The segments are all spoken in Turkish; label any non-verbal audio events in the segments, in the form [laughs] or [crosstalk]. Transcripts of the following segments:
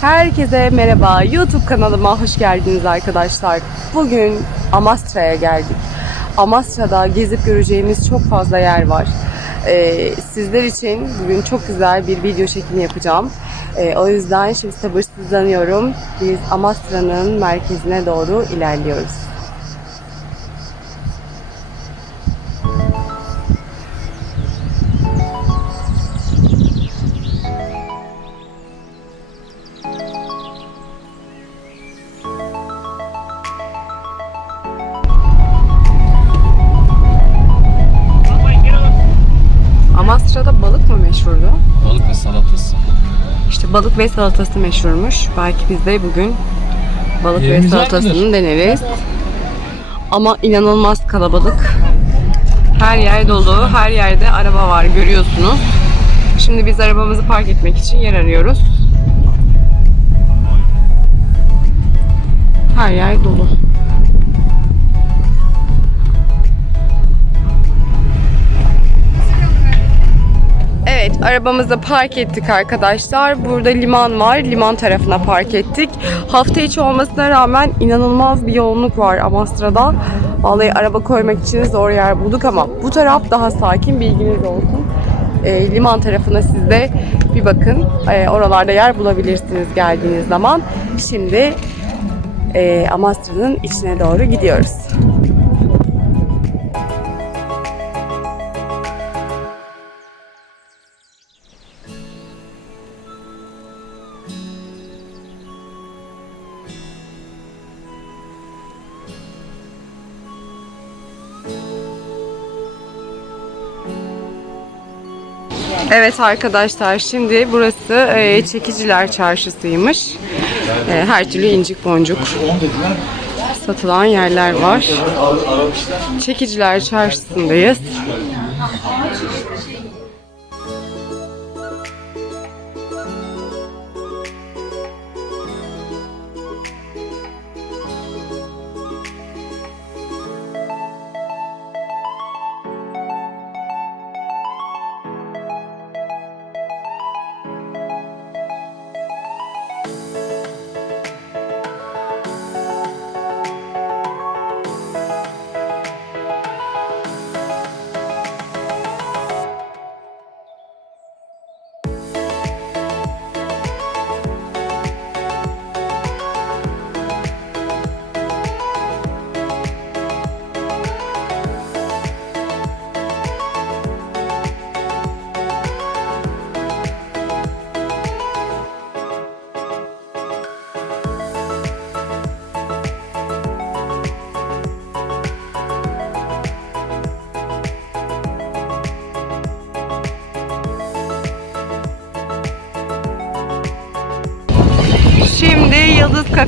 Herkese merhaba. YouTube kanalıma hoş geldiniz arkadaşlar. Bugün Amasra'ya geldik. Amasra'da gezip göreceğimiz çok fazla yer var. Ee, sizler için bugün çok güzel bir video çekimi yapacağım. Ee, o yüzden şimdi sabırsızlanıyorum. Biz Amasra'nın merkezine doğru ilerliyoruz. Amasra'da balık mı meşhurdu? Balık ve salatası. İşte balık ve salatası meşhurmuş. Belki biz de bugün balık ve Yerimiz salatasını aynıdır. deneriz. Ama inanılmaz kalabalık. Her yer dolu, her yerde araba var görüyorsunuz. Şimdi biz arabamızı park etmek için yer arıyoruz. Her yer dolu. Evet, arabamızı park ettik arkadaşlar. Burada liman var. Liman tarafına park ettik. Hafta içi olmasına rağmen inanılmaz bir yoğunluk var Amasra'da. Vallahi araba koymak için zor yer bulduk ama bu taraf daha sakin. Bilginiz olsun. Ee, liman tarafına siz de bir bakın. Ee, oralarda yer bulabilirsiniz geldiğiniz zaman. Şimdi e, Amasra'nın içine doğru gidiyoruz. Evet arkadaşlar şimdi burası e, Çekiciler Çarşısı'ymış. E, her türlü incik boncuk satılan yerler var. Çekiciler Çarşısı'ndayız.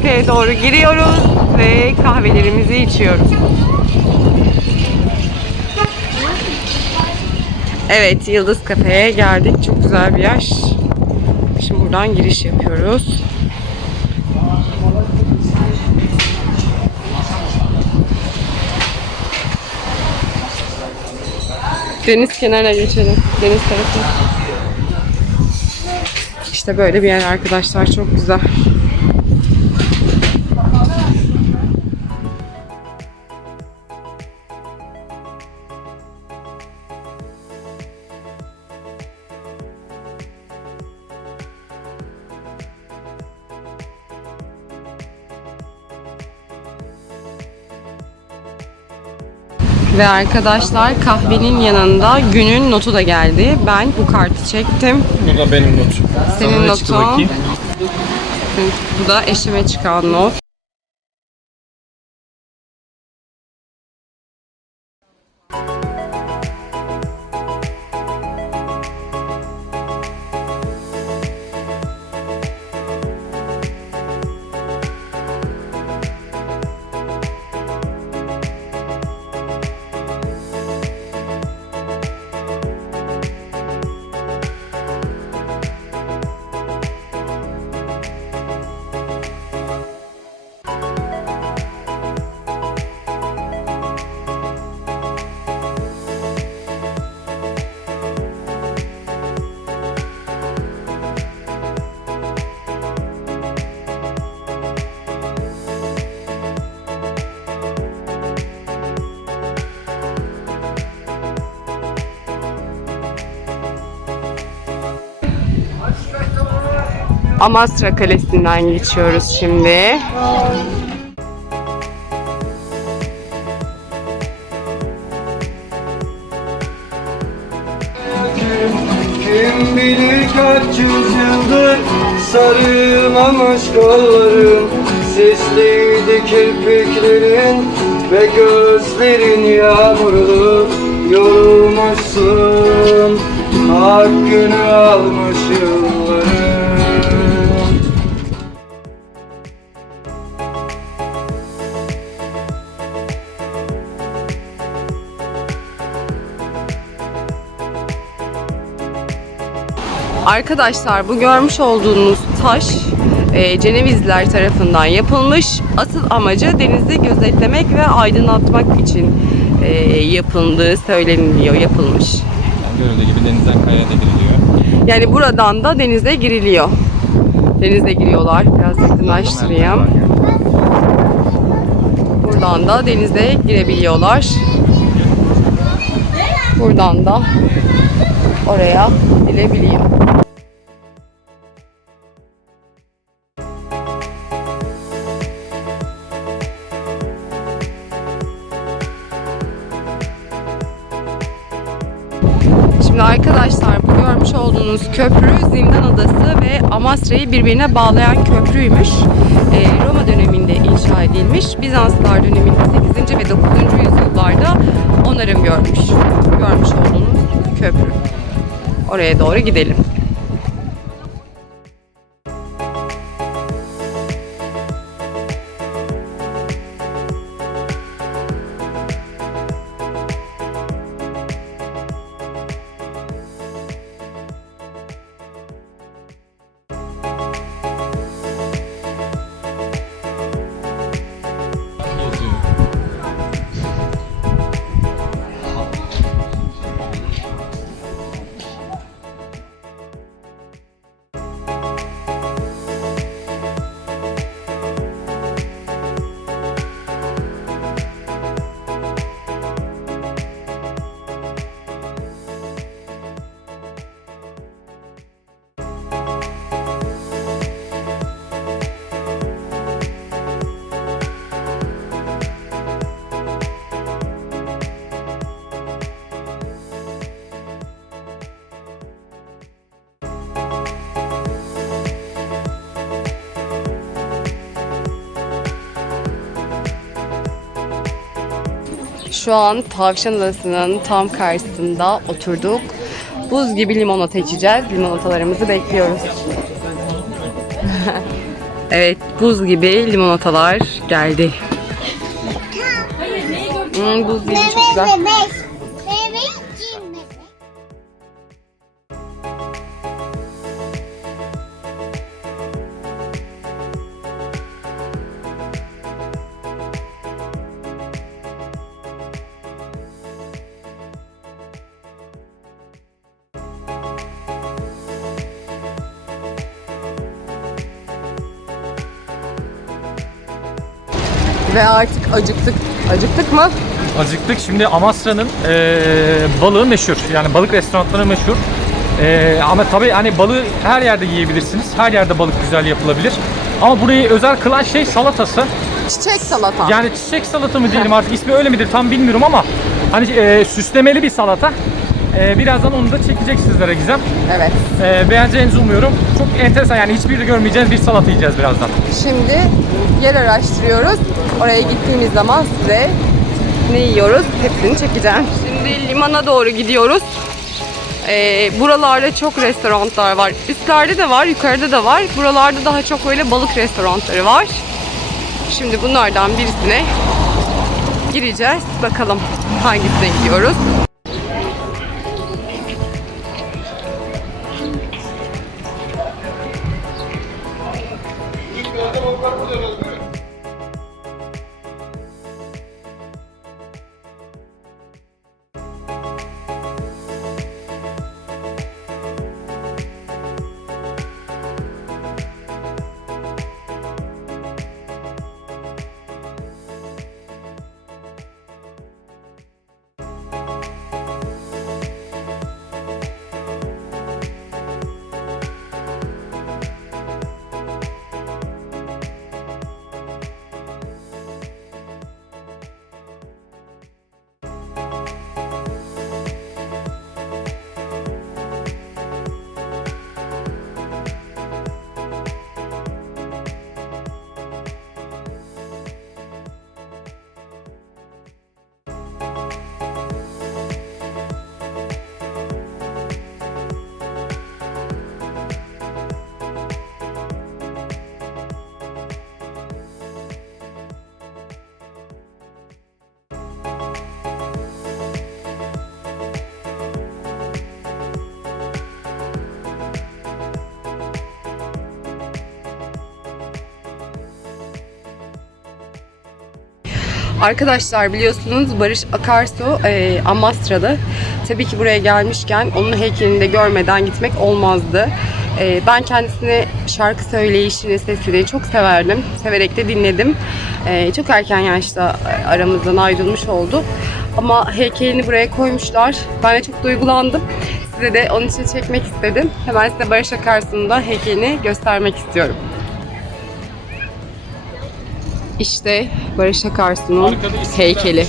Kafe'ye doğru giriyoruz ve kahvelerimizi içiyoruz. Evet, Yıldız Kafe'ye geldik. Çok güzel bir yer. Şimdi buradan giriş yapıyoruz. Deniz kenarına geçelim. Deniz tarafı. İşte böyle bir yer arkadaşlar. Çok güzel. Ve arkadaşlar kahvenin yanında günün notu da geldi. Ben bu kartı çektim. Bu da benim notum. Senin notun. Bu da eşime çıkan not. Amasra Kalesi'nden geçiyoruz şimdi. Kim bilir kaç yüzyıldır sarılmamış kollarım Sisliydi kirpiklerin ve gözlerin yağmurlu Yorulmuşsun hakkını almış yılların Arkadaşlar bu görmüş olduğunuz taş e, Cenevizliler tarafından yapılmış. Asıl amacı denizi gözetlemek ve aydınlatmak için e, yapıldığı söyleniliyor, yapılmış. Yani görüldüğü gibi denizden kayaya da giriliyor. Yani buradan da denize giriliyor. Denize giriyorlar. Biraz yakınlaştırayım. Buradan da denize girebiliyorlar. Buradan da oraya gidilebiliyor. Şimdi arkadaşlar bu görmüş olduğunuz köprü Zindan Adası ve Amasra'yı birbirine bağlayan köprüymüş. Ee, Roma döneminde inşa edilmiş. Bizanslar döneminde 8. ve 9. yüzyıllarda onarım görmüş. Görmüş olduğunuz köprü. Oraya doğru gidelim. Şu an Tavşan Adası'nın tam karşısında oturduk. Buz gibi limonata içeceğiz. Limonatalarımızı bekliyoruz. [laughs] evet, buz gibi limonatalar geldi. Hmm, buz gibi çok güzel. Ve artık acıktık. Acıktık mı? Acıktık. Şimdi Amasra'nın eee balığı meşhur. Yani balık restoranları meşhur. Eee, ama tabii hani balığı her yerde yiyebilirsiniz. Her yerde balık güzel yapılabilir. Ama burayı özel kılan şey salatası. Çiçek salata. Yani çiçek salata mı diyelim artık ismi öyle midir tam bilmiyorum ama hani eee, süslemeli bir salata. Eee, birazdan onu da çekecek sizlere Gizem. Evet. Eee beğeneceğinizi umuyorum. Çok enteresan yani hiçbir görmeyeceğiniz bir salata yiyeceğiz birazdan. Şimdi yer araştırıyoruz. Oraya gittiğimiz zaman size ne yiyoruz hepsini çekeceğim. Şimdi limana doğru gidiyoruz. Ee, buralarda çok restoranlar var. Üstlerde de var, yukarıda da var. Buralarda daha çok böyle balık restoranları var. Şimdi bunlardan birisine gireceğiz. Bakalım hangisine gidiyoruz. Arkadaşlar biliyorsunuz Barış Akarsu e, Amasralı. Tabii ki buraya gelmişken onun heykelini de görmeden gitmek olmazdı. E, ben kendisini şarkı söyleyişini, sesini çok severdim. Severek de dinledim. E, çok erken yaşta aramızdan ayrılmış oldu. Ama heykelini buraya koymuşlar. Ben de çok duygulandım. Size de onun için çekmek istedim. Hemen size Barış Akarsu'nun da heykelini göstermek istiyorum. İşte Barış Akarsu'nun heykeli.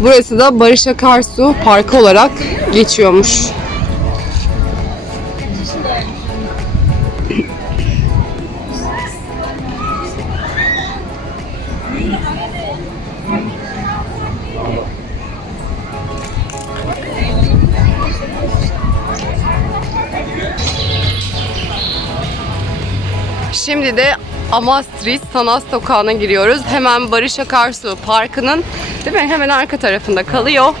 Burası da Barış Akarsu Parkı olarak geçiyormuş. Şimdi de Amastris Sanat Sokağı'na giriyoruz. Hemen Barış Akarsu Parkı'nın değil mi? Hemen arka tarafında kalıyor.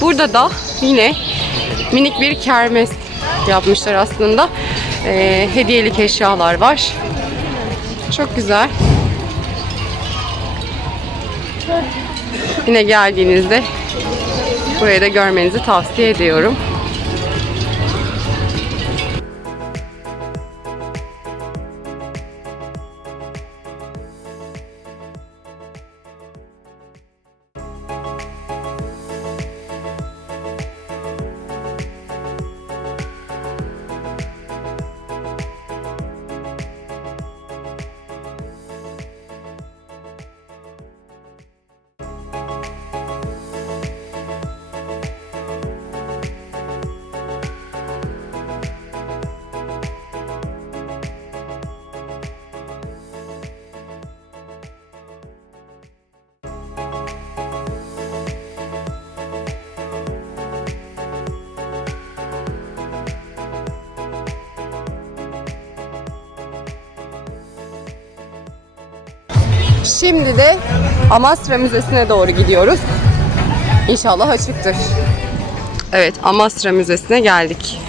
Burada da yine minik bir kermes yapmışlar aslında. Ee, hediyelik eşyalar var. Çok güzel. Yine geldiğinizde burayı da görmenizi tavsiye ediyorum. Şimdi de Amasra Müzesi'ne doğru gidiyoruz. İnşallah açıktır. Evet, Amasra Müzesi'ne geldik.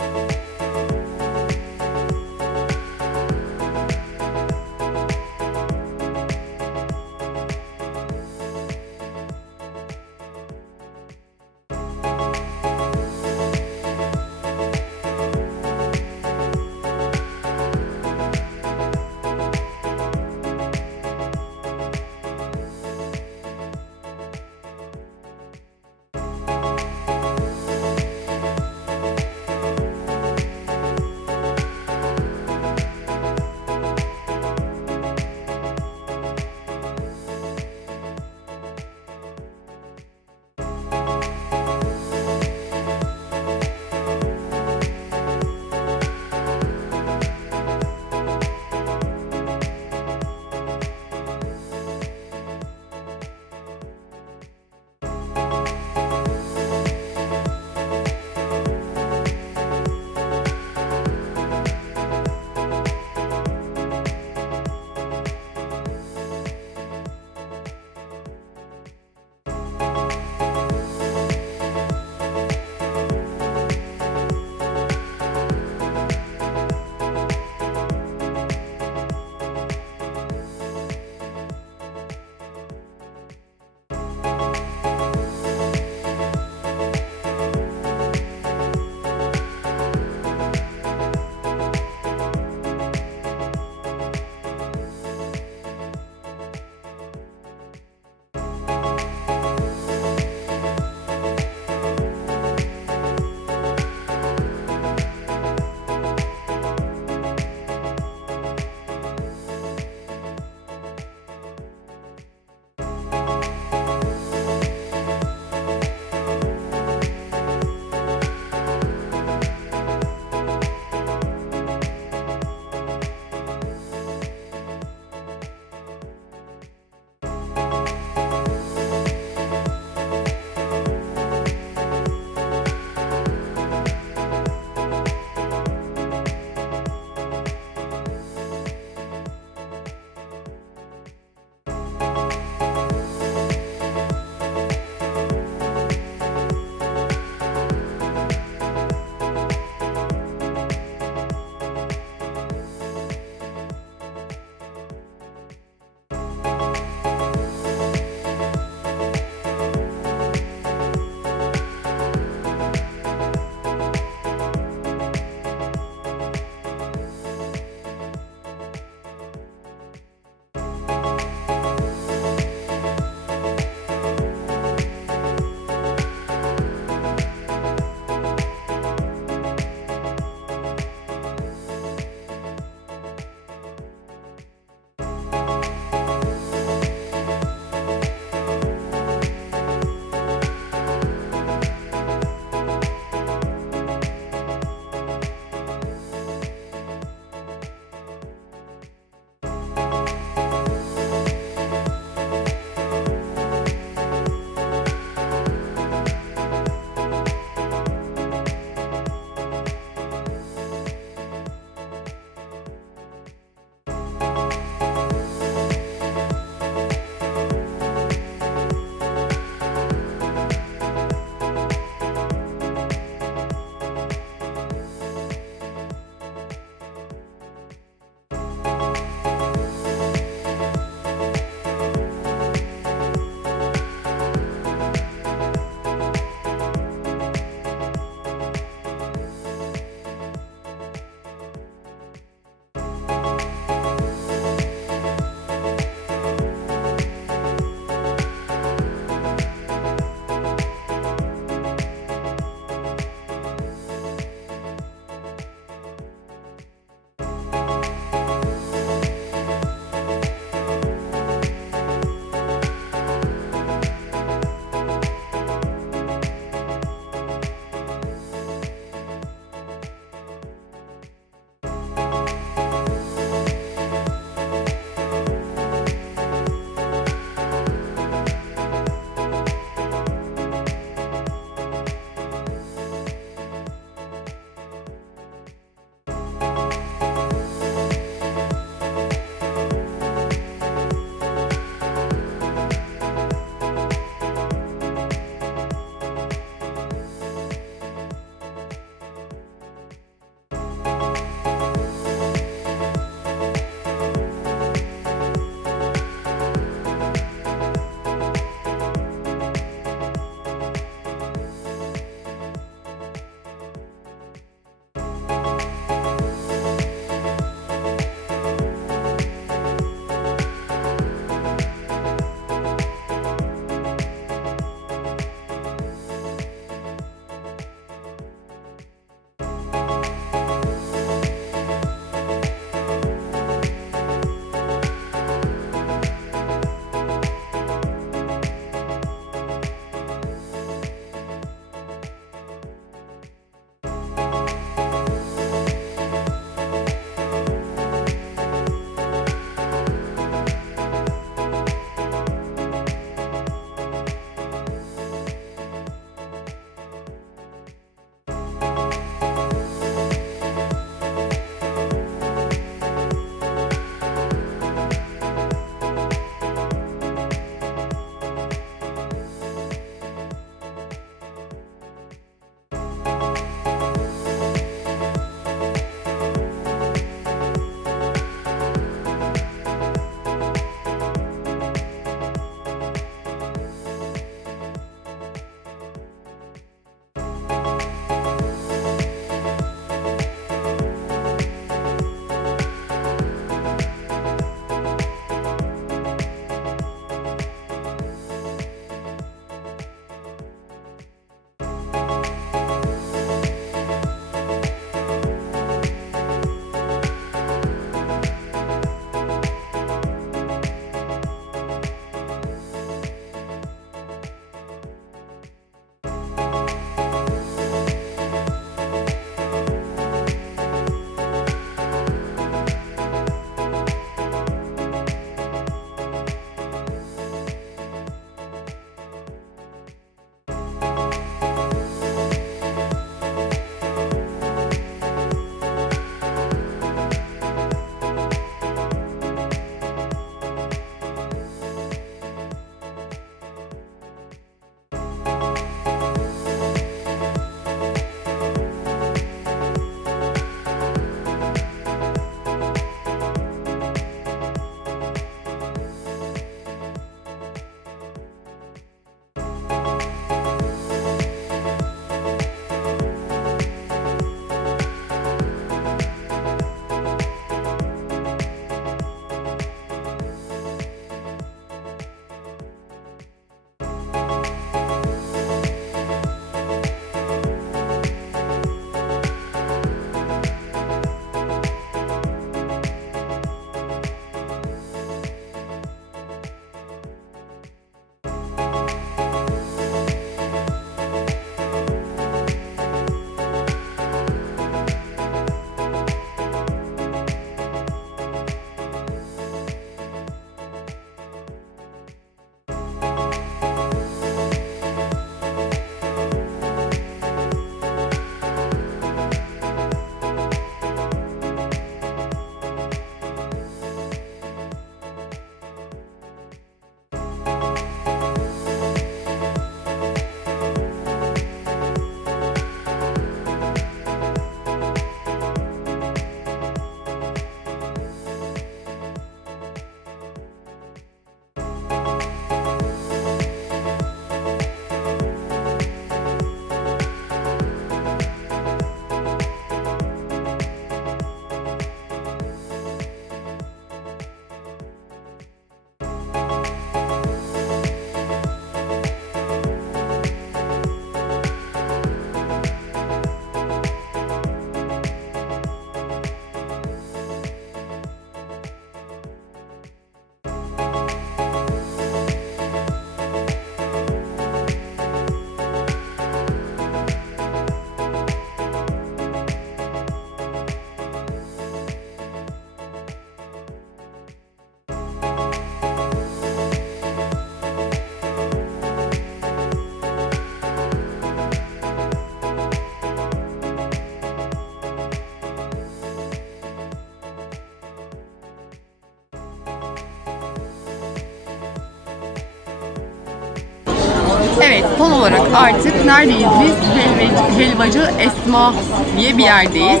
Evet son olarak artık neredeyiz biz? Helvacı, helvacı Esma diye bir yerdeyiz.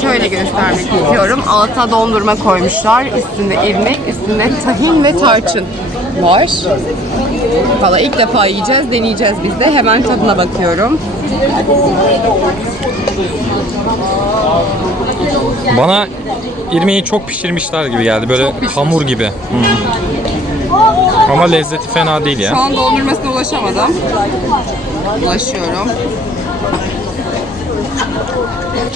Şöyle göstermek istiyorum. Alta dondurma koymuşlar. Üstünde irmik, üstünde tahin ve tarçın var. Valla ilk defa yiyeceğiz, deneyeceğiz biz de. Hemen tadına bakıyorum. Bana irmiği çok pişirmişler gibi geldi. Böyle hamur gibi. Hmm. Ama lezzeti fena değil ya. Şu an dondurmasına ulaşamadım. Ulaşıyorum.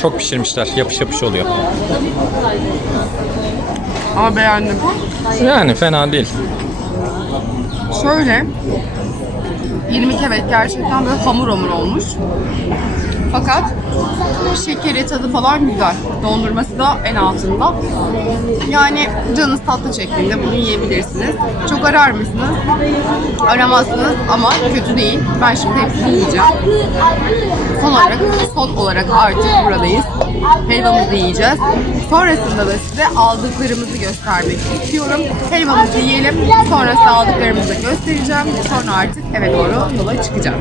Çok pişirmişler. Yapış yapış oluyor. Ama beğendim. Yani fena değil. Şöyle. İrmik evet gerçekten böyle hamur hamur olmuş. Fakat şekeri tadı falan güzel. Dondurması da en altında. Yani canınız tatlı şeklinde bunu yiyebilirsiniz. Çok arar mısınız? Aramazsınız ama kötü değil. Ben şimdi hepsini yiyeceğim. Son olarak, son olarak artık buradayız. Helvamızı yiyeceğiz. Sonrasında da size aldıklarımızı göstermek istiyorum. Helvamızı yiyelim. Sonrasında aldıklarımızı da göstereceğim. Sonra artık eve doğru yola çıkacağım.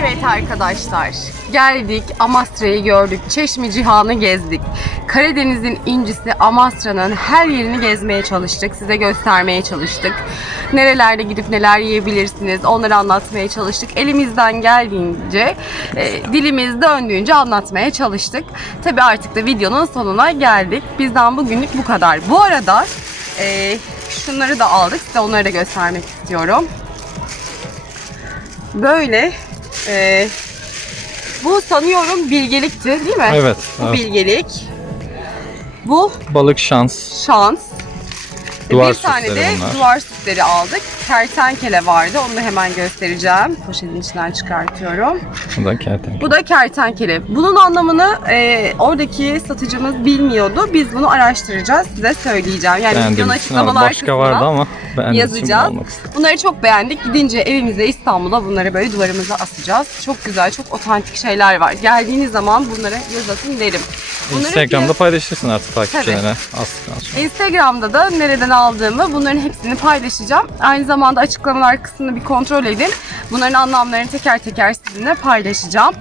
Evet arkadaşlar, geldik Amasra'yı gördük, Çeşmi Cihan'ı gezdik. Karadeniz'in incisi Amasra'nın her yerini gezmeye çalıştık, size göstermeye çalıştık. Nerelerde gidip neler yiyebilirsiniz onları anlatmaya çalıştık. Elimizden geldiğince, e, dilimiz döndüğünce anlatmaya çalıştık. Tabi artık da videonun sonuna geldik. Bizden bugünlük bu kadar. Bu arada e, şunları da aldık, size onları da göstermek istiyorum. Böyle ee, bu sanıyorum bilgelikti değil mi? Evet, Bu evet. bilgelik. Bu Balık şans. şans. Duvar bir tane de bunlar. duvar süsleri aldık. Kertenkele vardı. Onu da hemen göstereceğim. Poşetin içinden çıkartıyorum. Bu da kertenkele. Bu da kertenkele. Bunun anlamını e, oradaki satıcımız bilmiyordu. Biz bunu araştıracağız. Size söyleyeceğim. Yani Beğendiğim videonun açıklamalar. Başka vardı ama yazacağız. Bunları çok beğendik. Gidince evimize İstanbul'a bunları böyle duvarımıza asacağız. Çok güzel, çok otantik şeyler var. Geldiğiniz zaman bunları yazasın derim. Bunların Instagram'da fiyat- paylaşırsın artık takipçilerine. Astıktan sonra. Instagram'da da nereden aldığımı bunların hepsini paylaşacağım. Aynı zamanda açıklamalar kısmını bir kontrol edin. Bunların anlamlarını teker teker sizinle paylaşacağım.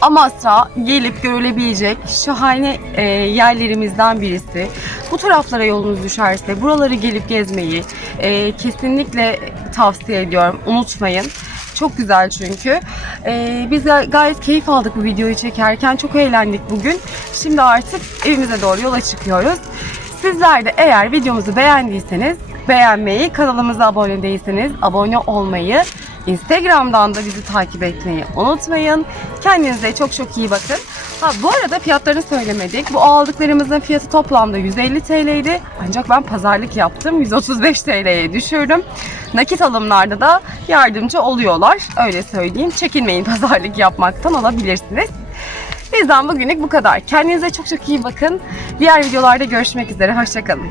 Amasra gelip görülebilecek şahane e, yerlerimizden birisi. Bu taraflara yolunuz düşerse buraları gelip gezmeyi e, kesinlikle tavsiye ediyorum. Unutmayın. Çok güzel çünkü. E, biz ga- gayet keyif aldık bu videoyu çekerken. Çok eğlendik bugün. Şimdi artık evimize doğru yola çıkıyoruz. Sizler de eğer videomuzu beğendiyseniz beğenmeyi, kanalımıza abone değilseniz abone olmayı, Instagram'dan da bizi takip etmeyi unutmayın. Kendinize çok çok iyi bakın. Ha bu arada fiyatlarını söylemedik. Bu aldıklarımızın fiyatı toplamda 150 TL'ydi. Ancak ben pazarlık yaptım. 135 TL'ye düşürdüm. Nakit alımlarda da yardımcı oluyorlar. Öyle söyleyeyim. Çekinmeyin [laughs] pazarlık yapmaktan alabilirsiniz. Bizden bugünlük bu kadar. Kendinize çok çok iyi bakın. Diğer videolarda görüşmek üzere. Hoşçakalın.